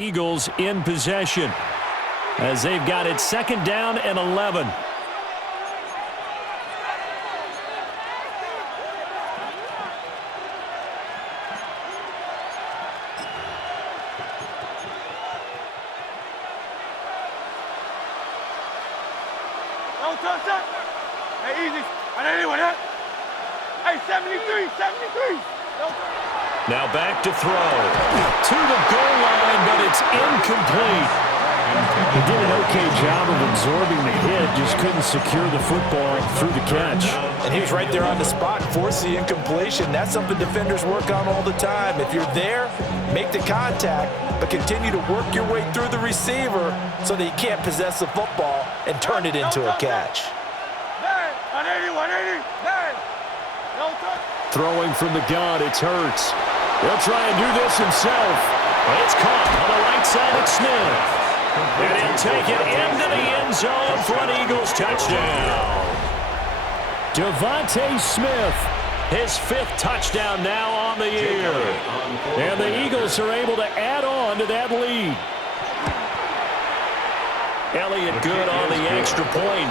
Eagles in possession as they've got it 2nd down and 11. Hey, easy. Anyone, huh? Hey, 73. Now back to throw. To the goal line, but it's incomplete. He did an okay job of absorbing the hit, just couldn't secure the football through the catch. And he was right there on the spot, forced the incompletion. That's something defenders work on all the time. If you're there, make the contact, but continue to work your way through the receiver so that he can't possess the football and turn it into a catch. 180. Throwing from the gun, it's Hurts. He'll try and do this himself. It's caught on the right side of Smith. And he'll take it into the end zone for an Eagles touchdown. Devontae Smith, his 5th touchdown now on the year. And the Eagles are able to add on to that lead. Elliott good on the extra point.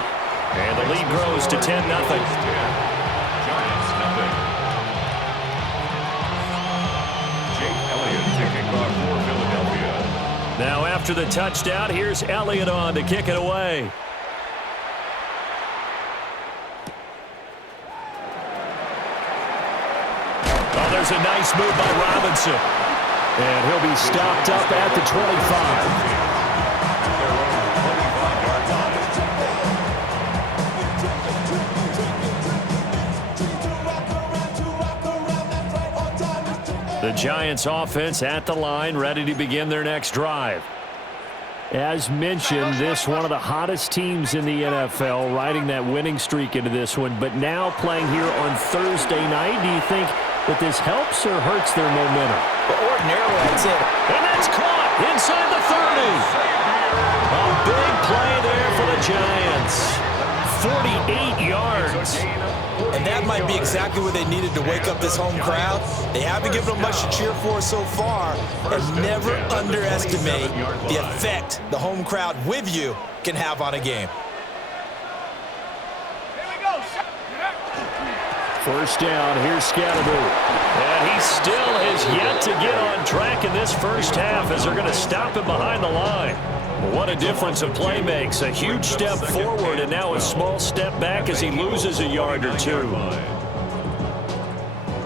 And the lead grows to 10-0. Now after the touchdown, here's Elliott on to kick it away. Oh, there's a nice move by Robinson. And he'll be stopped up at the 25. The Giants offense at the line, ready to begin their next drive. As mentioned, this one of the hottest teams in the NFL, riding that winning streak into this one, but now playing here on Thursday night. Do you think that this helps or hurts their momentum? Well, ordinarily, I'd say. And that's caught inside the 30. A big play there for the Giants. 48 yards. And that might be exactly what they needed to wake up this home crowd. They haven't given them much to cheer for so far. And never underestimate the effect the home crowd with you can have on a game. First down, here's Scatterbo. And he still has yet to get on track in this first half as they're going to stop him behind the line. What a difference a play makes. A huge step forward and now a small step back as he loses a yard or two.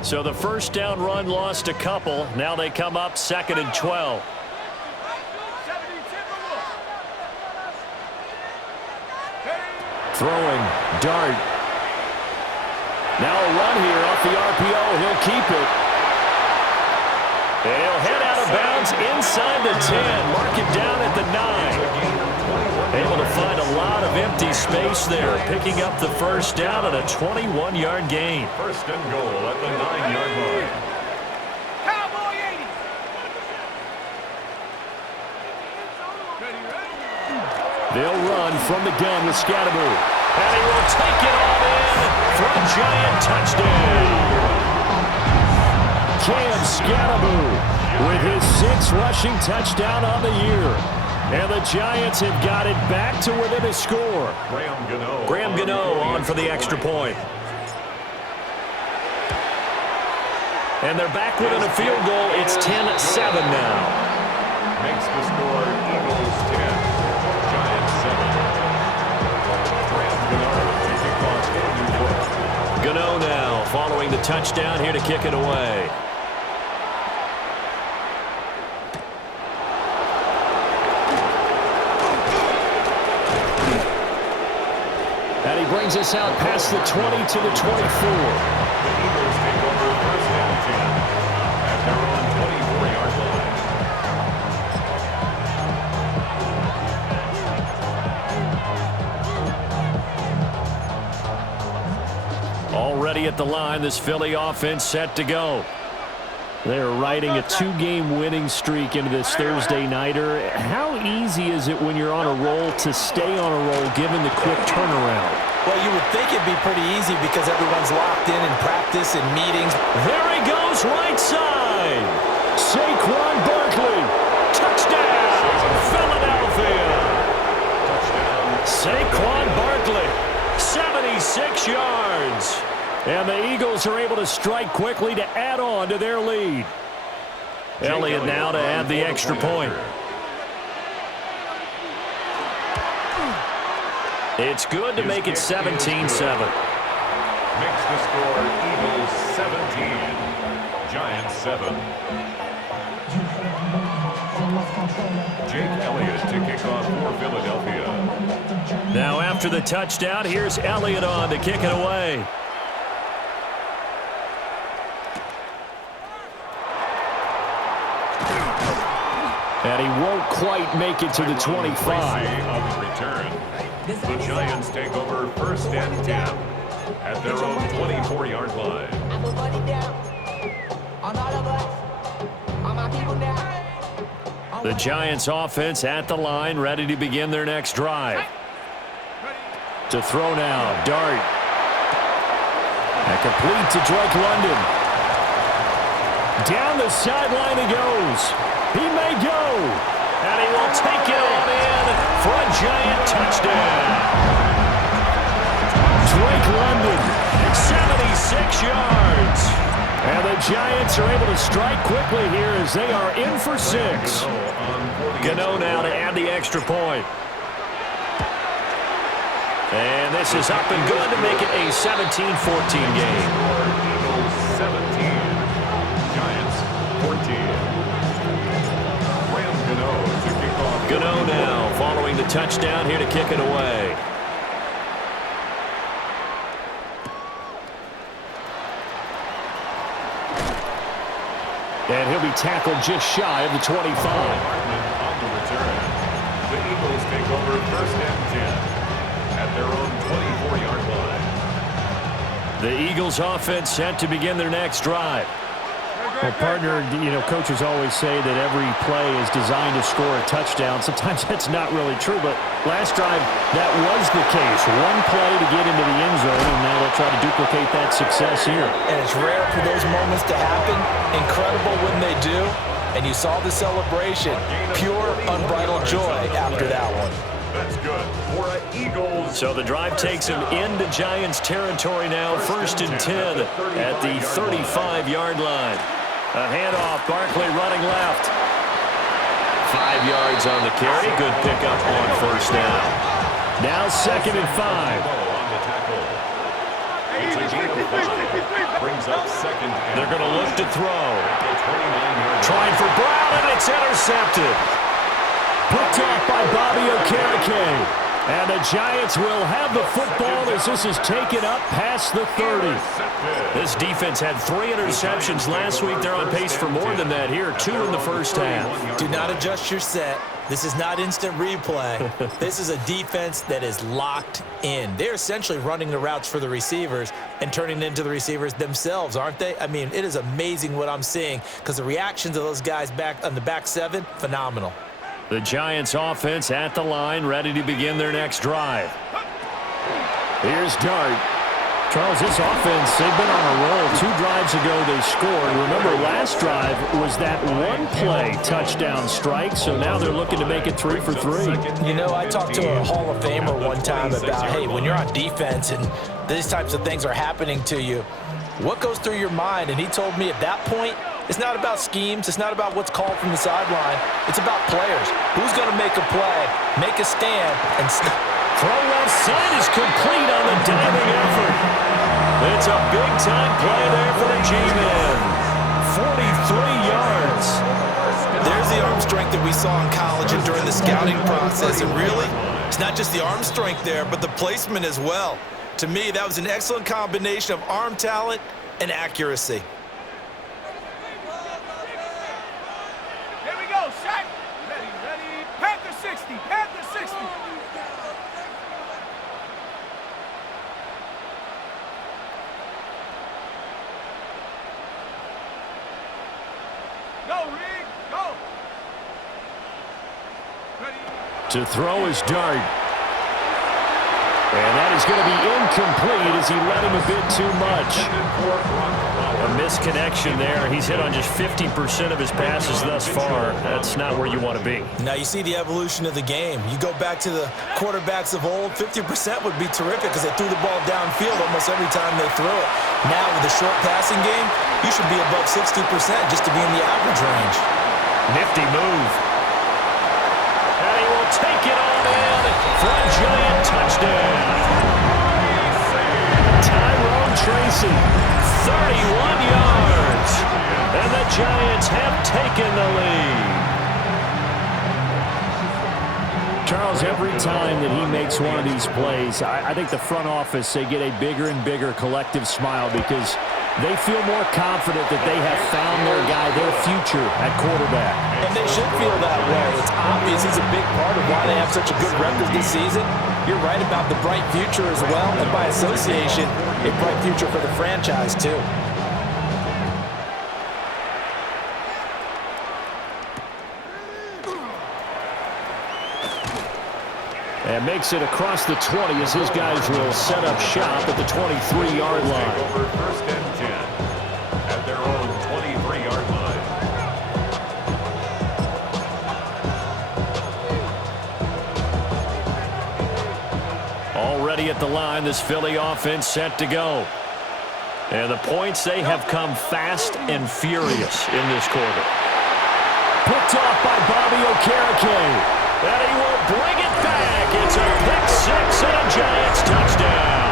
So the first down run lost a couple. Now they come up 2nd and 12. Throwing, dart. Now a run here off the RPO. He'll keep it. And he'll head out of bounds inside the 10. Mark it down at the 9. Able to find a lot of empty space there. Picking up the first down at a 21-yard gain. 1st and goal at the 9-yard line. Cowboy 80. They'll run from the gun with Scatterbo. And he will take it all in for a Giant touchdown. Cam Scatterbo with his 6th rushing touchdown on the year. And the Giants have got it back to within a score. Graham Gano on for the extra point. And they're back within a field goal. It's 10-7 now. Makes the score Eagles 10, Giants 7. Graham Gano taking off for New York. Gano now following the touchdown here to kick it away. And he brings us out past the 20 to the 24. The Eagles take over 1st and 10 at their own 24-yard line. Already at the line, this Philly offense set to go. They're riding a 2-game winning streak into this Thursday nighter. How easy is it when you're on a roll to stay on a roll given the quick turnaround? Well, you would think it'd be pretty easy because everyone's locked in practice and meetings. There he goes right side. Saquon Barkley. Touchdown. And the Eagles are able to strike quickly to add on to their lead. Elliott now to add the extra point. It's good to make it 17-7. Makes the score Eagles 17, Giants 7. Jake Elliott to kick off for Philadelphia. Now after the touchdown, here's Elliott on to kick it away. And he won't quite make it to the 25. On the return, the Giants take over first and 10 at their own 24-yard line. The Giants offense at the line, ready to begin their next drive. To throw now, Dart. And complete to Drake London. Down the sideline he goes. He may go. And he will take it on in for a Giant touchdown. Drake London, 76 yards. And the Giants are able to strike quickly here as they are in for 6. Gano now to add the extra point. And this is up and good to make it a 17-14 game. Eagles 17, Giants 14. Graham Gano to kick off. Gano now following the touchdown here to kick it away. And he'll be tackled just shy of the 25. On the return, the Eagles take over first and 10 at their own 24-yard line. The Eagles offense set to begin their next drive. Well, partner, coaches always say that every play is designed to score a touchdown. Sometimes that's not really true, but last drive, that was the case. One play to get into the end zone, and now they'll try to duplicate that success here. And it's rare for those moments to happen. Incredible when they do. And you saw the celebration. Pure, unbridled joy after that one. That's good for an Eagles. So the drive takes him into Giants territory now, first and 10 at the 35-yard line. A handoff, Barkley running left. 5 yards on the carry. Good pickup on first down. Now second and 5. On the tackle. It's a gain of 5. Brings up second. They're going to look to throw. 29-yard. Trying for Brown, and it's intercepted. Picked off by Bobby Okereke. And the Giants will have the football as this is taken up past the 30. This defense had 3 interceptions last week. They're on pace for more than that here, 2 in the first half. Do not adjust your set. This is not instant replay. This is a defense that is locked in. They're essentially running the routes for the receivers and turning it into the receivers themselves, aren't they? I mean, it is amazing what I'm seeing because the reactions of those guys back on the back 7, phenomenal. The Giants offense at the line, ready to begin their next drive. Here's Dart. Charles, this offense, they've been on a roll. 2 drives ago they scored. Remember, last drive was that one-play touchdown strike, so now they're looking to make it 3 for 3. I talked to a Hall of Famer one time about, hey, when you're on defense and these types of things are happening to you, what goes through your mind? And he told me at that point, it's not about schemes. It's not about what's called from the sideline. It's about players. Who's going to make a play, make a stand, and throw left side is complete on the diving effort. It's a big-time play there for the G-men. 43 yards. There's the arm strength that we saw in college and during the scouting process. And really, it's not just the arm strength there, but the placement as well. To me, that was an excellent combination of arm talent and accuracy. Here we go, Shaq. Ready. Panther 60. Panther 60. Go, Reed. Go. Ready. To throw is Dart. And that is going to be incomplete as he led him a bit too much. A misconnection there. He's hit on just 50% of his passes thus far. That's not where you want to be. Now you see the evolution of the game. You go back to the quarterbacks of old, 50% would be terrific because they threw the ball downfield almost every time they threw it. Now with the short passing game, you should be above 60% just to be in the average range. Nifty move. And he will take it on in for a giant touchdown. Tyrone Tracy, 31 yards. And the Giants have taken the lead. Charles, every time that he makes one of these plays, I think the front office, they get a bigger and bigger collective smile because they feel more confident that they have found their guy, their future at quarterback. And they should feel that way. It's obvious he's a big part of why they have such a good record this season. You're right about the bright future as well, and by association, a bright future for the franchise too. And makes it across the 20 as his guys will set up shop at the 23-yard line. Over first and 10 at their own 23-yard line. Already at the line, this Philly offense set to go. And the points, they have come fast and furious in this quarter. Picked off by Bobby Okereke. And he will bring it back. It's a pick six and a Giants touchdown.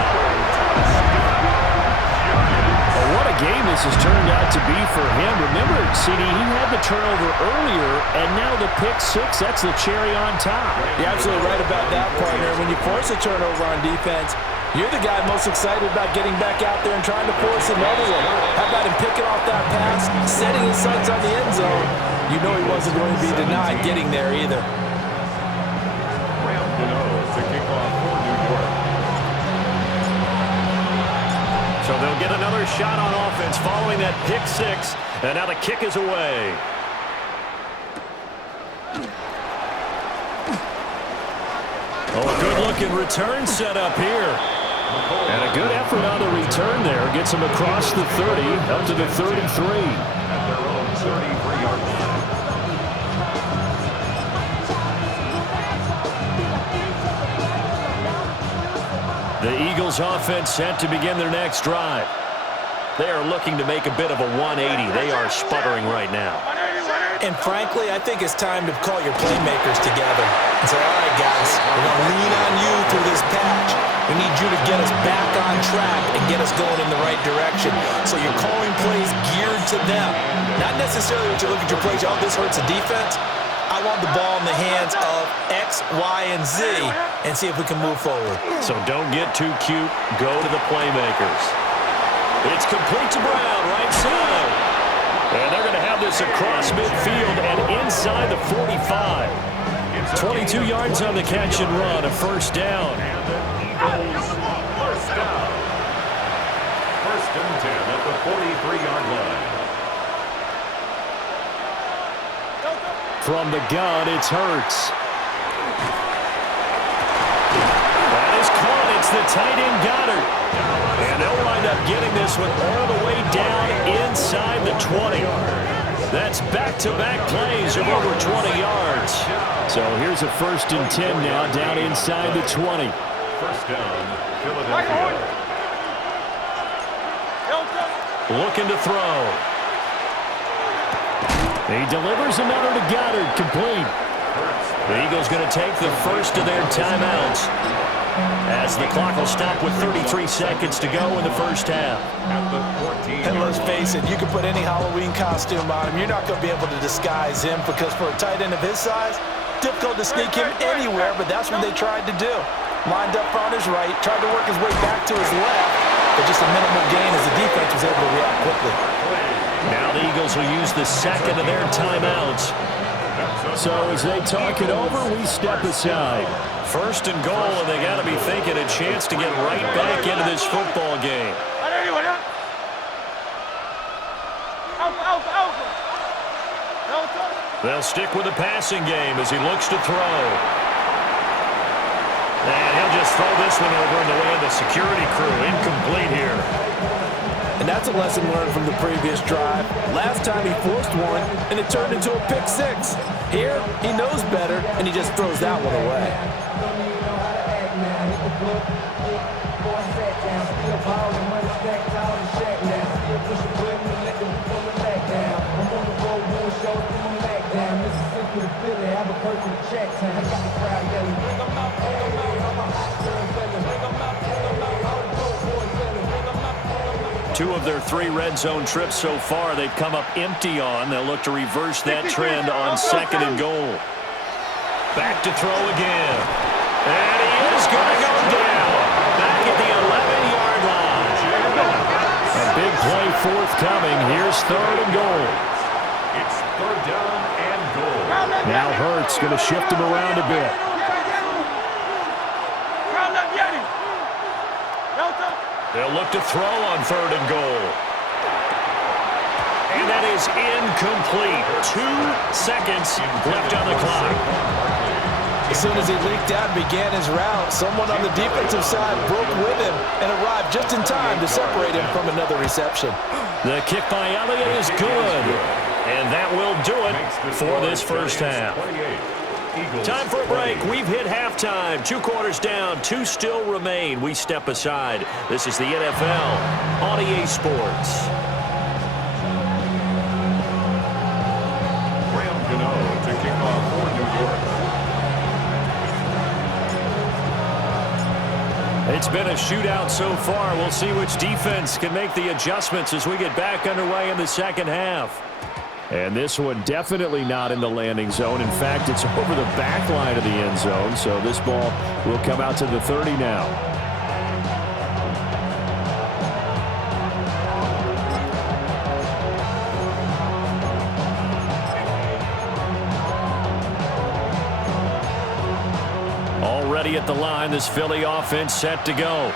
Well, what a game this has turned out to be for him. Remember, CD, he had the turnover earlier, and now the pick six, that's the cherry on top. You're absolutely right about that, partner. When you force a turnover on defense, you're the guy most excited about getting back out there and trying to force another one. How about him picking off that pass, setting his sights on the end zone? You know he wasn't going to be denied getting there either. To kick off for New York. So they'll get another shot on offense following that pick six. And now the kick is away. Oh, a good-looking return set up here. And a good effort on the return there. Gets him across the 30, up to the 33. At their own 33-yard line. The Eagles offense set to begin their next drive. They are looking to make a bit of a 180. They are sputtering right now. And frankly, I think it's time to call your playmakers together and say, all right, guys, we're going to lean on you through this patch. We need you to get us back on track and get us going in the right direction. So you're calling plays geared to them. Not necessarily when you look at your plays, oh, this hurts the defense. I want the ball in the hands of X, Y, and Z and see if we can move forward. So don't get too cute. Go to the playmakers. It's complete to Brown, right side. And they're going to have this across midfield and inside the 45. 22 yards on the catch and run, a first down. And the Eagles first down. First and 10 at the 43-yard line. From the gun, it's Hurts. That is caught. It's the tight end Goddard. And they'll wind up getting this one all the way down inside the 20. That's back-to-back plays of over 20 yards. So here's a first and 10 now, down inside the 20. First down, Philadelphia. Looking to throw. He delivers another to Goddard, complete. The Eagles going to take the first of their timeouts as the clock will stop with 33 seconds to go in the first half. At the 14. And let's face it, you can put any Halloween costume on him. You're not going to be able to disguise him because for a tight end of his size, difficult to sneak him anywhere, but that's what they tried to do. Lined up on his right, tried to work his way back to his left, but just a minimal gain as the defense was able to react quickly. Now the Eagles will use the second of their timeouts. So as they talk it over, we step aside. First and goal, and they got to be thinking a chance to get right back into this football game. They'll stick with the passing game as he looks to throw. And he'll just throw this one over in the way of the security crew. Incomplete here. And that's a lesson learned from the previous drive. Last time he forced one, and it turned into a pick six. Here, he knows better, and he just throws that one away. Two of their 3 red zone trips so far, they've come up empty on. They'll look to reverse that trend on 2nd and goal. Back to throw again. And he is going to go down. Back at the 11-yard line. A big play forthcoming. Here's 3rd and goal. It's 3rd down and goal. Now Hurts going to shift him around a bit. They'll look to throw on 3rd and goal. And that is incomplete. 2 seconds left on the clock. As soon as he leaked out and began his route, someone on the defensive side broke with him and arrived just in time to separate him from another reception. The kick by Elliott is good. And that will do it for this first half. Time for a break. We've hit halftime. 2 quarters down. 2 still remain. We step aside. This is the NFL on EA Sports. To kick off for New York. It's been a shootout so far. We'll see which defense can make the adjustments as we get back underway in the second half. And this one definitely not in the landing zone. In fact, it's over the back line of the end zone. So this ball will come out to the 30 now. Already at the line, this Philly offense set to go.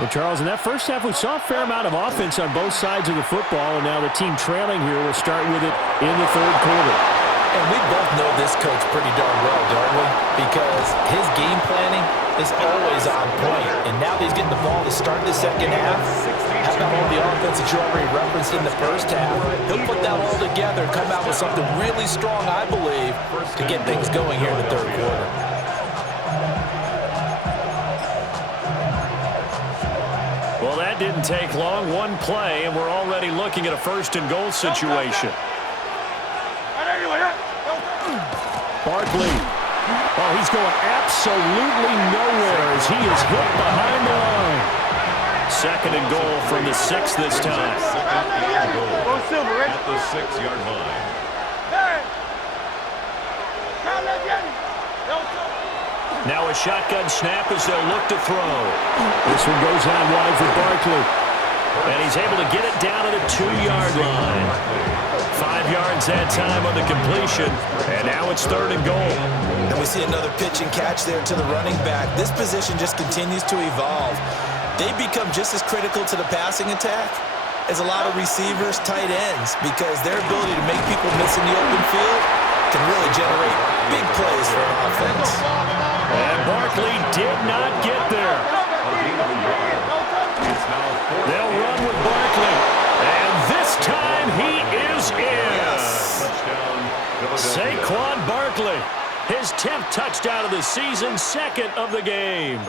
Well, Charles, in that first half, we saw a fair amount of offense on both sides of the football, and now the team trailing here will start with it in the 3rd quarter. And we both know this coach pretty darn well, don't we? Because his game planning is always on point. And now that he's getting the ball to start the second half, how about all the offense that you already referenced in the first half? He'll put that all together and come out with something really strong, I believe, to get things going here in the 3rd quarter. Well, that didn't take long. 1 play, and we're already looking at a 1st and goal situation. Barkley. Oh, he's going absolutely nowhere as he is hit behind the line. 2nd and goal from the 6 this time. At the 6-yard line. Now a shotgun snap as they'll look to throw. This one goes out wide for Barkley. And he's able to get it down to the 2-yard line. 5 yards that time on the completion. And now it's 3rd and goal. And we see another pitch and catch there to the running back. This position just continues to evolve. They become just as critical to the passing attack as a lot of receivers, tight ends, because their ability to make people miss in the open field can really generate big plays for an offense. And Barkley did not get there. They'll run with Barkley. And this time he is in. Saquon Barkley, his 10th touchdown of the season, 2nd of the game.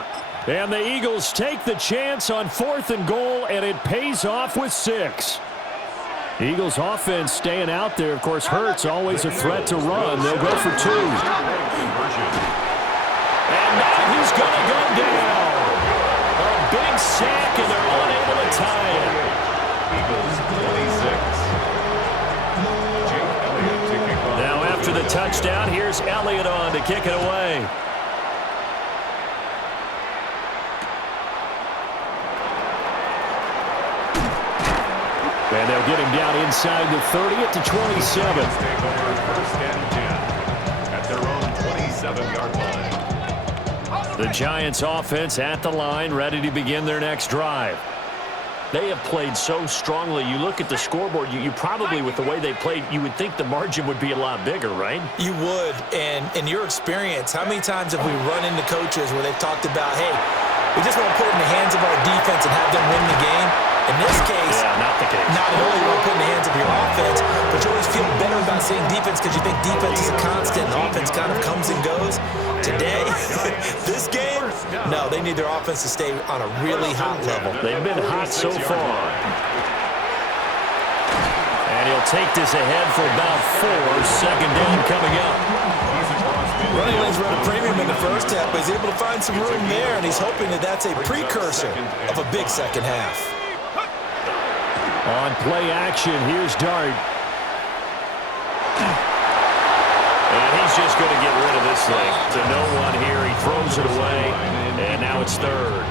And the Eagles take the chance on 4th and goal, and it pays off with 6. Eagles offense staying out there. Of course, Hurts always a threat to run. They'll go for 2. And now he's going to go down. A big sack, and they're unable to tie it. Eagles 26. Now after the touchdown, here's Elliott on to kick it away. And they'll get him down inside the 30 at the 27. Take over 1st and 10 at their own 27-yard line. The Giants offense at the line, ready to begin their next drive. They have played so strongly. You look at the scoreboard, you probably, with the way they played, you would think the margin would be a lot bigger, right? You would. And in your experience, how many times have we run into coaches where they've talked about, hey, we just want to put it in the hands of our defense and have them win the game? In this case, not the case. not only you want to put in the hands of your offense, but you always feel better about seeing defense because you think defense is a constant and offense kind of comes and goes. Today, this game, no, they need their offense to stay on a really hot level. They've been hot so far. And he'll take this ahead for about 4. Second down coming up. Running lanes were at a premium in the first half, but he's able to find some room there, and he's hoping that that's a precursor of a big second half. On play action, here's Dart. And he's just going to get rid of this thing. To no one here, he throws it away, and now it's third.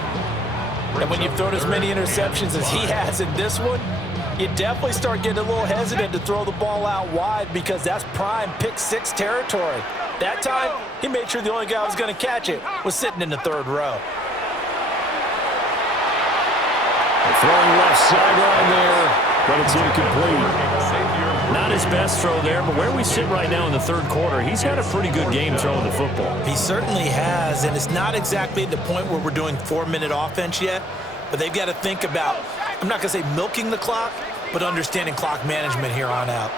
And when you've thrown as many interceptions as he has in this one, you definitely start getting a little hesitant to throw the ball out wide because that's prime pick 6 territory. That time, he made sure the only guy who was going to catch it was sitting in the third row. Throwing left sideline there, but it's incomplete. Not his best throw there, but where we sit right now in the third quarter, he's had a pretty good game throwing the football. He certainly has, and it's not exactly at the point where we're doing 4-minute offense yet, but they've got to think about, I'm not going to say milking the clock, but understanding clock management here on out.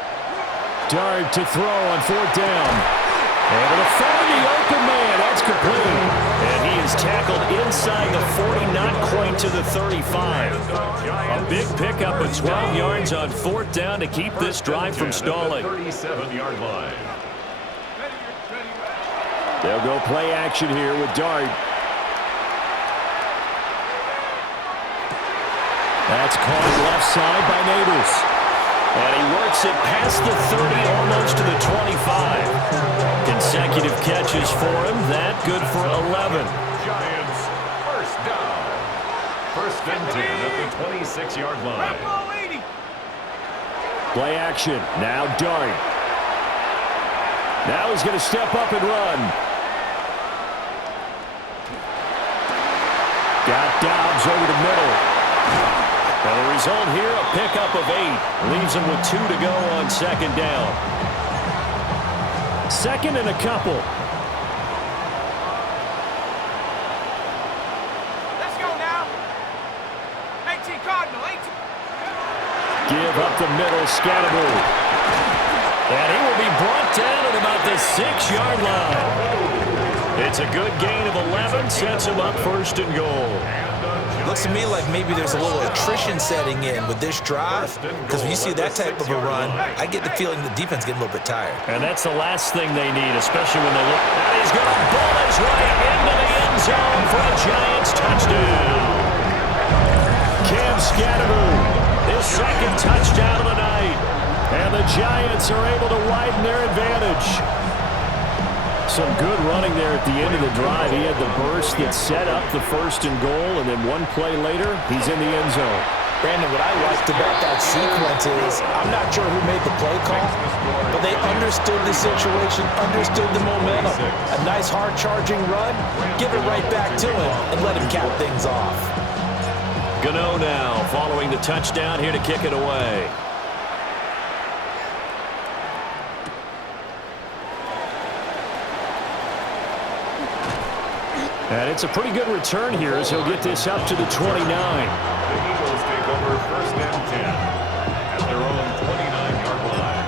Dart to throw on 4th down. Able to find the open man. That's complete. And he is tackled inside the 40, not quite to the 35. A big pickup of 12 yards on 4th down to keep this drive from stalling. 37-yard line. They'll go play action here with Dart. That's caught left side by Neighbors. And he works it past the 30, almost to the 25. Consecutive catches for him. That good for 11. Giants first down. 1st and 10 at the 26-yard line. Play action. Now Dart. Now he's going to step up and run. Got Dobbs over the middle. And the result here, a pickup of 8. Leaves him with 2 to go on 2nd down. 2nd and a couple. Let's go now. 18 Cardinal, 18. Give up the middle, Scatterbo. And he will be brought down at about the 6-yard line. It's a good gain of 11, sets him up 1st and goal. Looks to me like maybe there's a little attrition setting in with this drive, because when you see that type of a run, I get the feeling the defense getting a little bit tired. And that's the last thing they need, especially when they look. And he's going to bull his way into the end zone for a Giants touchdown. Cam Scatterbo, His 2nd touchdown of the night. and the Giants are able to widen their advantage. Some good running there at the end of the drive. He had the burst that set up the 1st and goal, and then one play later, he's in the end zone. Brandon, what I liked about that sequence is I'm not sure who made the play call, but they understood the situation, understood the momentum. A nice hard-charging run, give it right back to him, and let him cap things off. Gano now following the touchdown here to kick it away. And it's a pretty good return here as he'll get this up to the 29. The Eagles take over 1st and 10 at their own 29-yard line.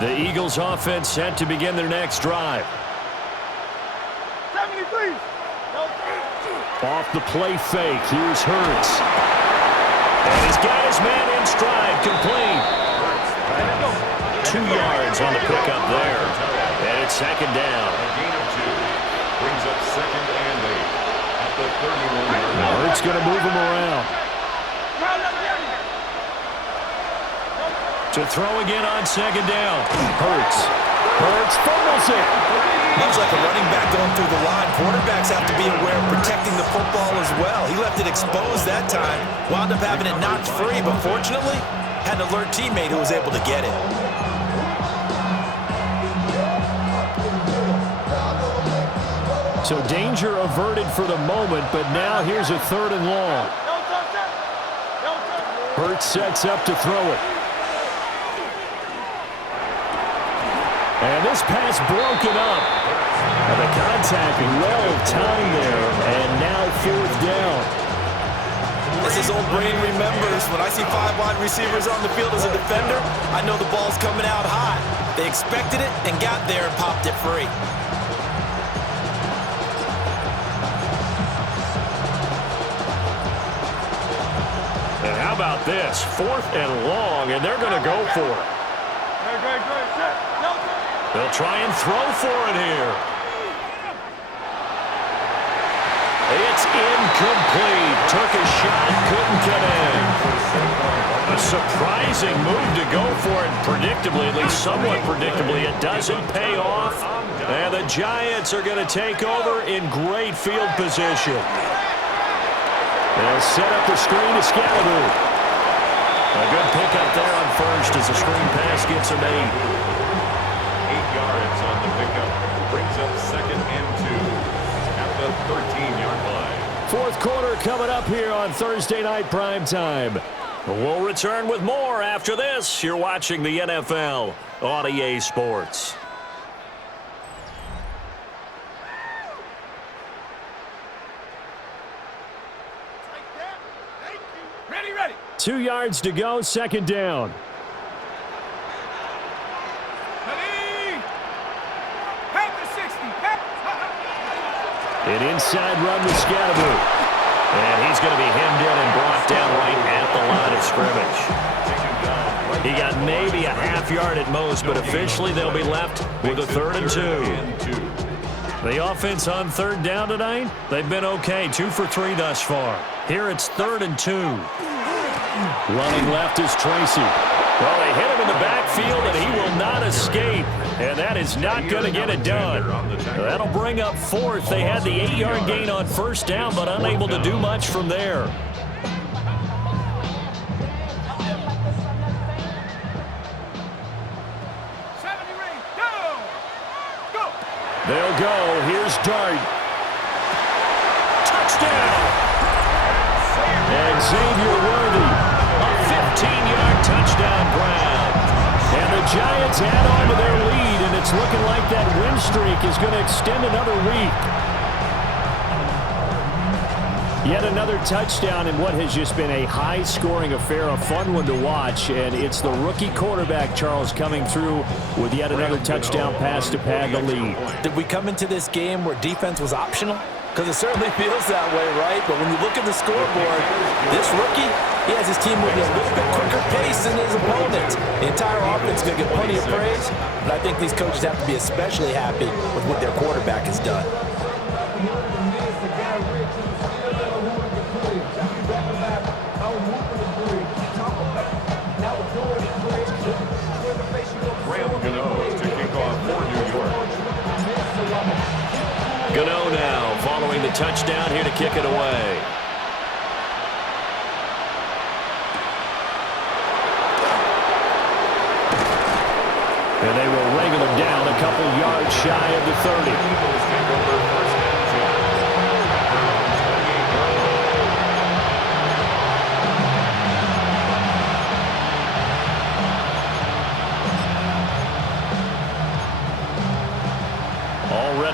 The Eagles offense set to begin their next drive. 73. Off the play fake, here's Hurts. And he's got his man in stride, complete. 2 yards on the pickup there. And it's 2nd down. A gain of 2 brings up 2nd and 8 at the 31-yard line. Hurts going to move him around. To throw again on 2nd down. Hurts fumbles it. Much like a running back going through the line, quarterbacks have to be aware of protecting the football as well. He left it exposed that time, wound up having it knocked free, but fortunately, had an alert teammate who was able to get it. So danger averted for the moment, but now here's a 3rd and long. Hurts sets up to throw it. And this pass broken up. And the contact well timed there, and now fourth down. As his old brain remembers, when I see 5 wide receivers on the field as a defender, I know the ball's coming out hot. They expected it and got there and popped it free. And how about this? 4th and long, and they're going to go for it. They'll try and throw for it here. It's incomplete. Took a shot, couldn't get in. A surprising move to go for it. Predictably, at least somewhat predictably, it doesn't pay off. And the Giants are going to take over in great field position. They'll set up the screen to Scalaboo. A good pickup there on first as the screen pass gets him 8. 8 yards on the pickup. Brings up 2nd and 2 at the 13-yard line. Fourth quarter coming up here on Thursday Night Primetime. We'll return with more after this. You're watching the NFL on EA Sports. Ready. 2 yards to go, 2nd down. Ready. Pack the 60. An inside run with Scalaboo. And he's going to be hemmed in and brought down right at the line of scrimmage. He got maybe a half yard at most, but officially they'll be left with a 3rd and 2. The offense on 3rd down tonight, they've been okay. 2 for 3 thus far. Here it's 3rd and 2. Running left is Tracy. Well, they hit him in the backfield, and he will not escape. And that is not going to get it done. That'll bring up 4th. They had the 8-yard gain on 1st down, but unable to do much from there. They'll go. Here's Dart. Touchdown! And Xavier Worthy, a 15-yard touchdown grab. And the Giants add on to their lead, and it's looking like that win streak is going to extend another week. Yet another touchdown in what has just been a high-scoring affair, a fun one to watch. And it's the rookie quarterback, Charles, coming through with yet another touchdown pass to pad the lead. Did we come into this game where defense was optional? Because it certainly feels that way, right? But when you look at the scoreboard, this rookie, he has his team moving a little bit quicker pace than his opponent. The entire offense is going to get plenty of praise, but I think these coaches have to be especially happy with what their quarterback has done. Gano now following the touchdown here to kick it away. And they will wrangle him down a couple yards shy of the 30.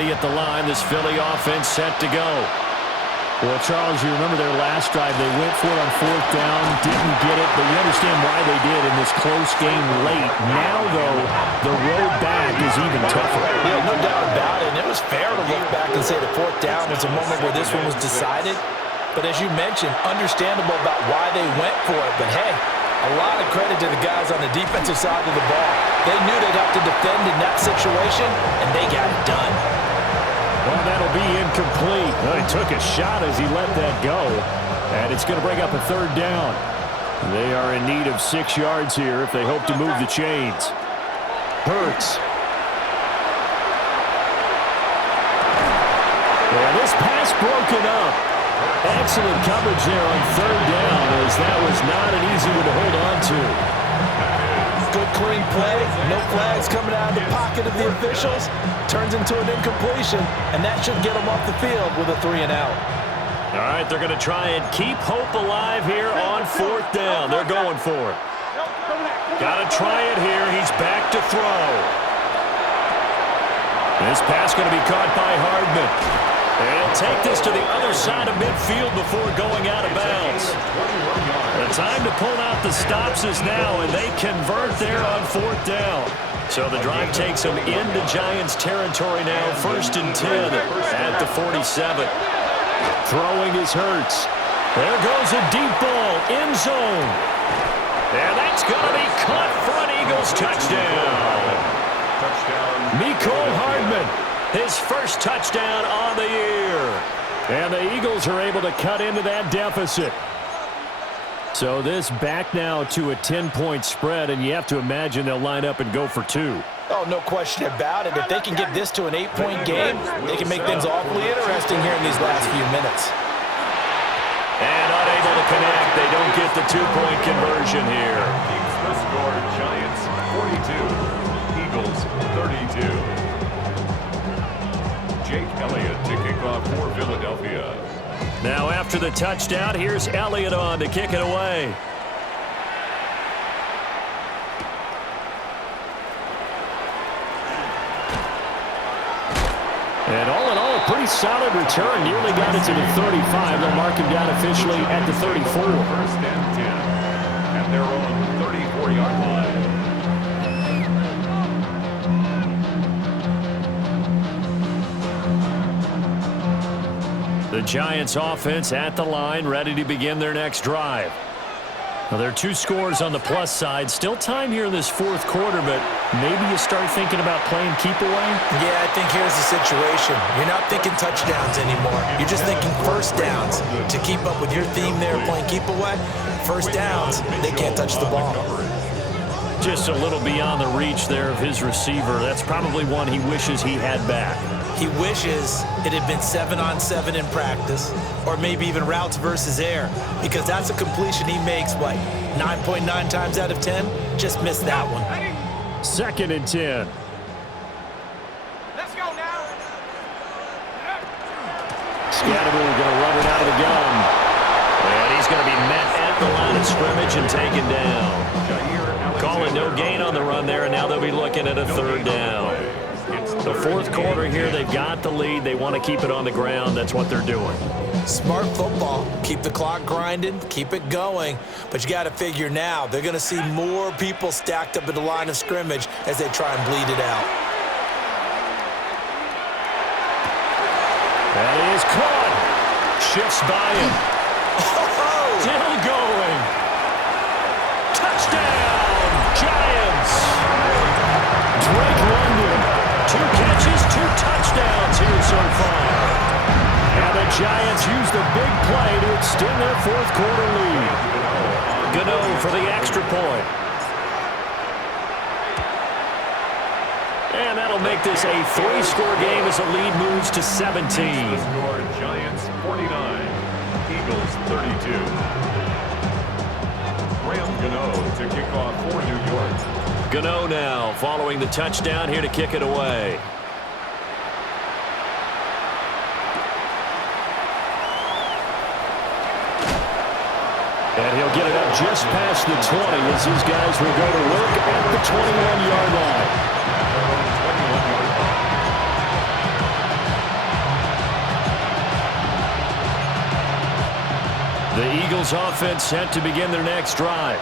At the line, this Philly offense set to go. Well, Charles, you remember their last drive. They went for it on 4th down, didn't get it, but you understand why they did in this close game late. Now, though, the road back is even tougher. Yeah, no doubt about it. And it was fair to look back and say the 4th down was a moment where this one was decided. But as you mentioned, understandable about why they went for it. But, hey, a lot of credit to the guys on the defensive side of the ball. They knew they'd have to defend in that situation, and they got it done. Well, that'll be incomplete. Well, he took a shot as he let that go. And it's going to bring up a 3rd down. They are in need of 6 yards here if they hope to move the chains. Hurts. And this pass broken up. Excellent coverage there on 3rd down, as that was not an easy one to hold on to. Good clean play, no flags coming out of the pocket of the officials. Turns into an incompletion, and that should get them off the field with a 3 and out. All right, they're going to try and keep hope alive here on 4th down. They're going for it. Got to try it here. He's back to throw. This pass going to be caught by Hardman. And he'll take this to the other side of midfield before going out of bounds. The time to pull out the stops is now, and they convert there on 4th down. So the drive takes them into Giants territory now, 1st and 10 at the 47. Throwing is Hurts. There goes a deep ball, end zone. And that's going to be caught for an Eagles touchdown. Mecole Hardman, his first touchdown on the year. And the Eagles are able to cut into that deficit. So this back now to a 10-point spread, and you have to imagine they'll line up and go for 2. Oh, no question about it. If they can get this to an 8-point game, they can make things awfully interesting here in these last few minutes. And unable to connect. They don't get the 2-point conversion here. Keeps the score. Giants 42, Eagles 32. Jake Elliott to kick off for Philadelphia. Now after the touchdown, here's Elliott on to kick it away. And all in all, a pretty solid return. Nearly got it to the 35. They'll mark him down officially at the 34. 1st and 10 at their own 34-yard line. The Giants offense at the line, ready to begin their next drive. Now, there are 2 scores on the plus side. Still time here in this 4th quarter, but maybe you start thinking about playing keep away? Yeah, I think here's the situation. You're not thinking touchdowns anymore. You're just thinking first downs. To keep up with your theme there, playing keep away, first downs, they can't touch the ball. Just a little beyond the reach there of his receiver. That's probably one he wishes he had back. He wishes it had been 7-on-7 in practice, or maybe even routes versus air, because that's a completion he makes, 9.9 times out of 10? Just missed that one. 2nd and 10. Let's go now. Scatterbury going to run it out of the gun. And he's going to be met at the line of scrimmage and taken down. Calling no gain on the run there, and now they'll be looking at a 3rd down. The 4th quarter here, they've got the lead. They want to keep it on the ground. That's what they're doing. Smart football. Keep the clock grinding, keep it going. But you got to figure now, they're going to see more people stacked up at the line of scrimmage as they try and bleed it out. That is caught. Shifts by him. Still going. Touchdown, Giants. Drake London, 2 catches, 2 touchdowns here so far. And the Giants use the big play to extend their 4th quarter lead. Gano for the extra point. And that'll make this a 3-score game as the lead moves to 17. Giants 49, Eagles 32. Graham Gano to kick off for New York. Gano now following the touchdown here to kick it away. And he'll get it up just past the 20 as these guys will go to work at the 21-yard line. The Eagles offense set to begin their next drive.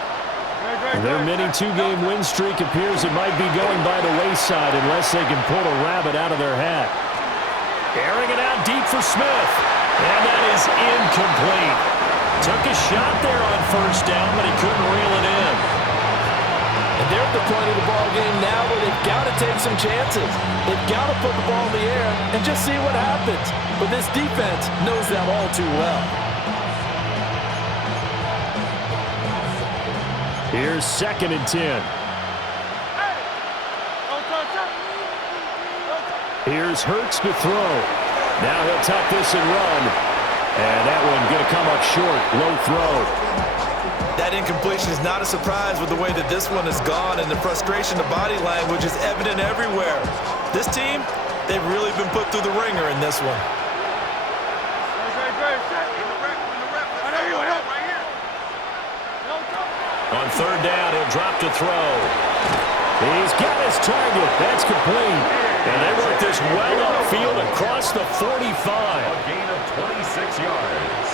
Their mini 2-game win streak appears it might be going by the wayside unless they can pull a rabbit out of their hat. Airing it out deep for Smith. And that is incomplete. Took a shot there on 1st down, but he couldn't reel it in. And they're at the point of the ball game now where they've got to take some chances. They've got to put the ball in the air and just see what happens. But this defense knows that all too well. Here's 2nd and 10. Here's Hurts to throw. Now he'll tuck this and run. And that one going to come up short. Low throw. That incompletion is not a surprise with the way that this one has gone, and the frustration, the body language is evident everywhere. This team, they've really been put through the ringer in this one. On 3rd down, he'll drop to throw. He's got his target. That's complete. And they work this well upfield across the 45. A gain of 26 yards.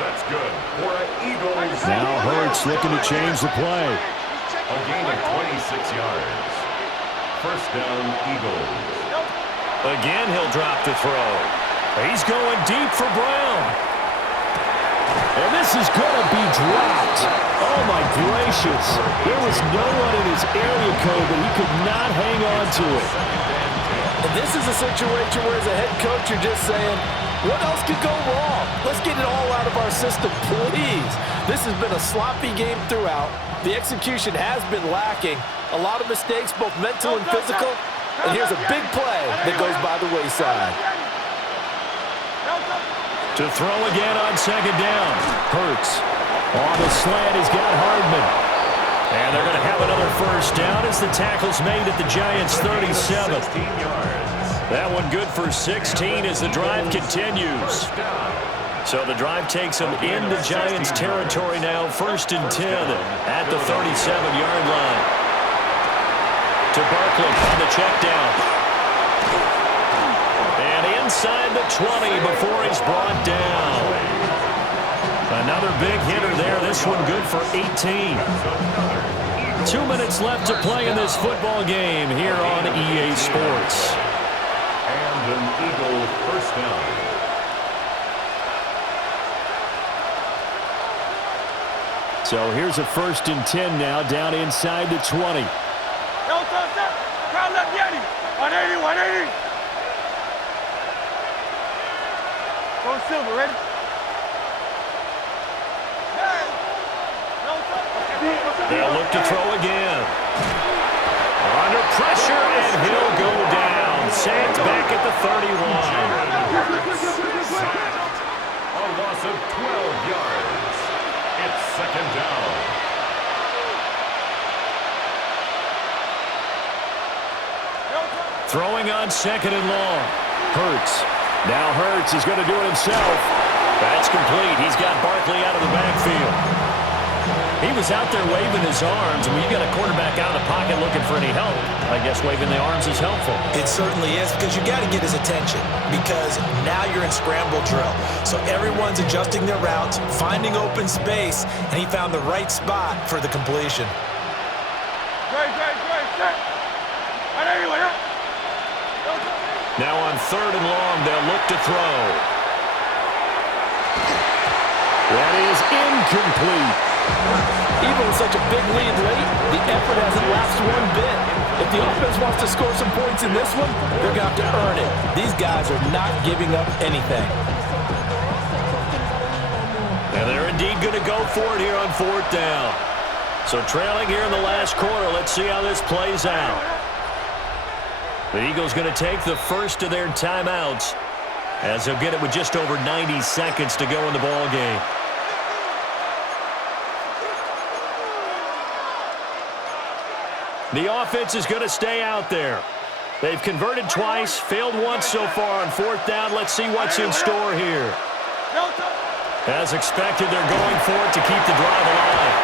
That's good for an Eagles. Now Hurts looking to change the play. A gain of 26 yards. First down, Eagles. Again, he'll drop to throw. He's going deep for Brown. And this is going to be dropped. Oh, my gracious. There was no one in his area code, but he could not hang on to it. And this is a situation where as a head coach, you're just saying, what else could go wrong? Let's get it all out of our system, please. This has been a sloppy game throughout. The execution has been lacking. A lot of mistakes, both mental and physical. And here's a big play that goes by the wayside. To throw again on second down. Hurts. On the slant, he's got Hardman. And they're going to have another first down as the tackle's made at the Giants' 37. 16 yards. That one good for 16 as the drive continues. So the drive takes them into Giants territory now. First and 10 at the 37-yard line. To Barkley on the check down. And inside the 20 before he's brought down. Another big hitter there. This one good for 18. 2 minutes left to play in this football game here on EA Sports. And an Eagle first down. So here's a first and 10 now down inside the 20. Go Silver, ready? They'll look to throw again. Under pressure, and he'll go down. Sacked back at the 31. A loss of 12 yards. It's second down. Throwing on second and long. Hurts. Now Hurts is going to do it himself. That's complete. He's got Barkley out of the backfield. He was out there waving his arms, and when you got a quarterback out of the pocket looking for any help, I guess waving the arms is helpful. It certainly is, because you got to get his attention, because now you're in scramble drill. So everyone's adjusting their routes, finding open space, and he found the right spot for the completion. Now on third and long, they'll look to throw. That is incomplete. Even with such a big lead late, the effort hasn't lapsed one bit. If the offense wants to score some points in this one, they're going to have to earn it. These guys are not giving up anything. And they're indeed going to go for it here on fourth down. So trailing here in the last quarter, let's see how this plays out. The Eagles going to take the first of their timeouts as they'll get it with just over 90 seconds to go in the ball game. The offense is going to stay out there. They've converted twice, failed once so far on fourth down. Let's see what's in store here. As expected, they're going for it to keep the drive alive.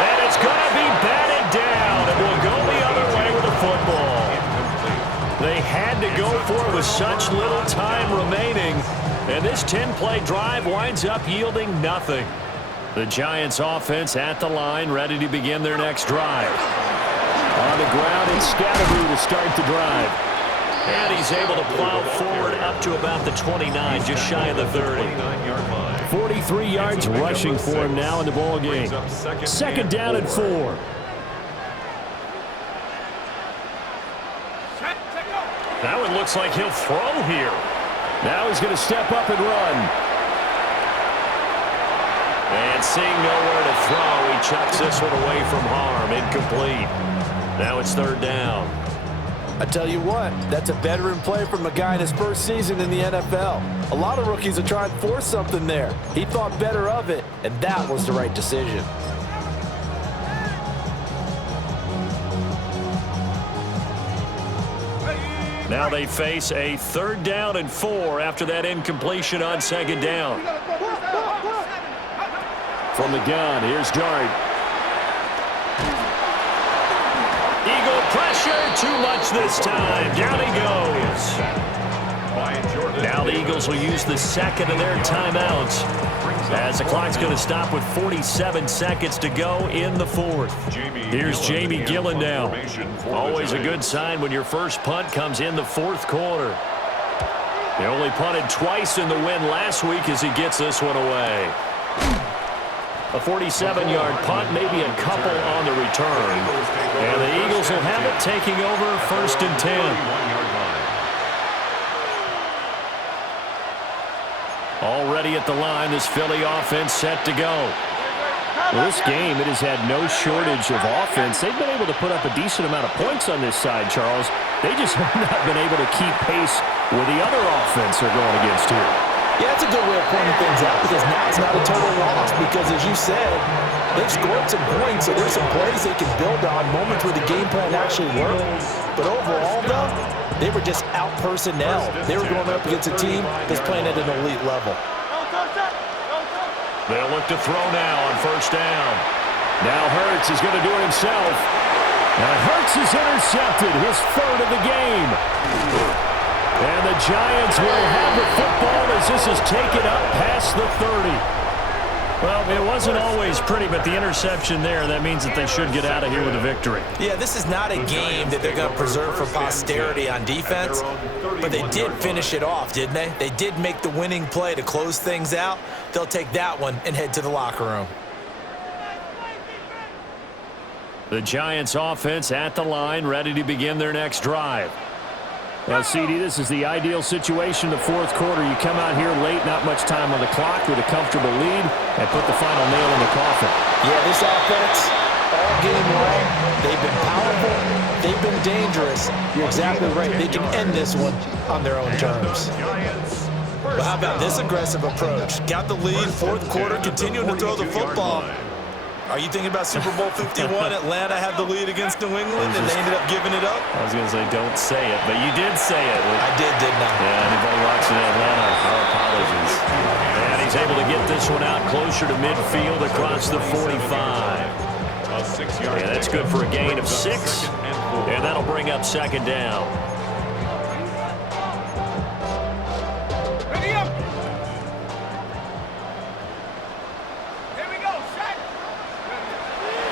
And it's going to be batted down, and will go the other way with the football. They had to go for it with such little time remaining, and this 10-play drive winds up yielding nothing. The Giants offense at the line, ready to begin their next drive. On the ground, it's Scatteroo to start the drive. And he's able to plow forward up to about the 29, just shy of the 30. 29-yard line. 43 yards rushing for him now in the ball game. Second down and 4. That one looks like he'll throw here. Now he's going to step up and run. And seeing nowhere to throw, he chucks this one away from harm. Incomplete. Now it's third down. I tell you what, that's a veteran play from a guy in his first season in the NFL. A lot of rookies are trying to force something there. He thought better of it, and that was the right decision. Now they face a third down and 4 after that incompletion on second down. From the gun, here's Dart. Eagle pressure, too much this time. Down he goes. Now the Eagles will use the second of their timeouts as the clock's going to stop with 47 seconds to go in the fourth. Here's Jamie Gillen now. Always a good sign when your first punt comes in the fourth quarter. He only punted twice in the win last week as he gets this one away. A 47-yard punt, maybe a couple on the return. And the Eagles will have it taking over 1st and 10. Already at the line, this Philly offense set to go. Well, this game, it has had no shortage of offense. They've been able to put up a decent amount of points on this side, Charles. They just have not been able to keep pace with the other offense they're going against here. Yeah, that's a good way of pointing things out because now it's not a total loss because, as you said, they've scored some points, so there's some plays they can build on, moments where the game plan actually worked. But overall, though, they were just out-personnel. They were going up against a team that's playing at an elite level. They'll look to throw now on 1st down. Now Hurts is going to do it himself. Now Hurts is intercepted, his 3rd of the game. And the Giants will have the football as this is taken up past the 30. Well, it wasn't always pretty, but the interception there, that means that they should get out of here with a victory. Yeah, this is not a game that they're going to preserve for posterity on defense, but they did finish it off, didn't they? They did make the winning play to close things out. They'll take that one and head to the locker room. The Giants offense at the line, ready to begin their next drive. Well, CD, this is the ideal situation in the fourth quarter. You come out here late, not much time on the clock with a comfortable lead, and put the final nail in the coffin. Yeah, this offense, all game long, they've been powerful, they've been dangerous. You're exactly right. They can end this one on their own terms. Well, how about this aggressive approach? Got the lead, fourth quarter, continuing to throw the football. Are you thinking about Super Bowl 51? Atlanta had the lead against New England, and they ended up giving it up? I was going to say, don't say it, but you did say it. I didn't I? Yeah, anybody watching Atlanta, our apologies. And he's able to get this one out closer to midfield across the 45. Yeah, that's good for a gain of 6, and that'll bring up 2nd down.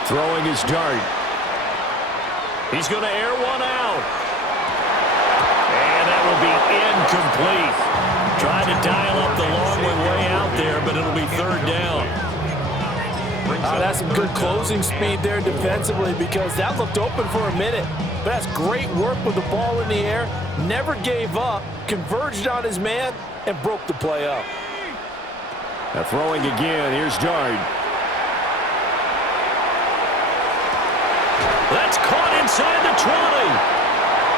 Throwing his dart. He's going to air one out. And that will be incomplete. Trying to dial up the long way out there, but it'll be 3rd down. That's some good closing speed there defensively because that looked open for a minute. But that's great work with the ball in the air. Never gave up, converged on his man, and broke the play up. Now throwing again. Here's Dart. That's caught inside the 20.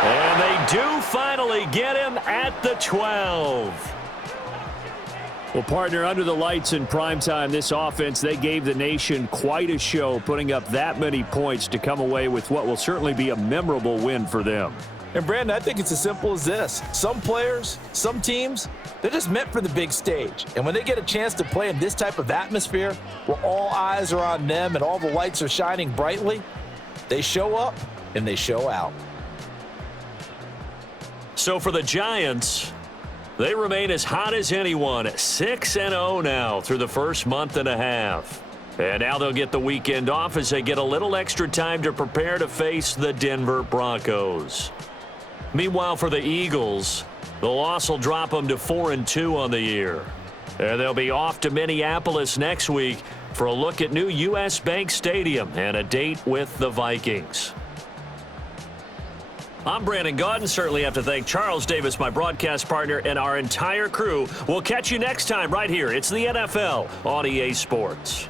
And they do finally get him at the 12. Well, partner, under the lights in primetime, this offense, they gave the nation quite a show, putting up that many points to come away with what will certainly be a memorable win for them. And, Brandon, I think it's as simple as this. Some players, some teams, they're just meant for the big stage. And when they get a chance to play in this type of atmosphere where all eyes are on them and all the lights are shining brightly, they show up and they show out. So for the Giants, they remain as hot as anyone, 6-0 now through the first month and a half. And now they'll get the weekend off as they get a little extra time to prepare to face the Denver Broncos. Meanwhile, for the Eagles, the loss will drop them to 4-2 on the year. And they'll be off to Minneapolis next week for a look at new U.S. Bank Stadium and a date with the Vikings. I'm Brandon Gaudin. Certainly have to thank Charles Davis, my broadcast partner, and our entire crew. We'll catch you next time right here. It's the NFL on EA Sports.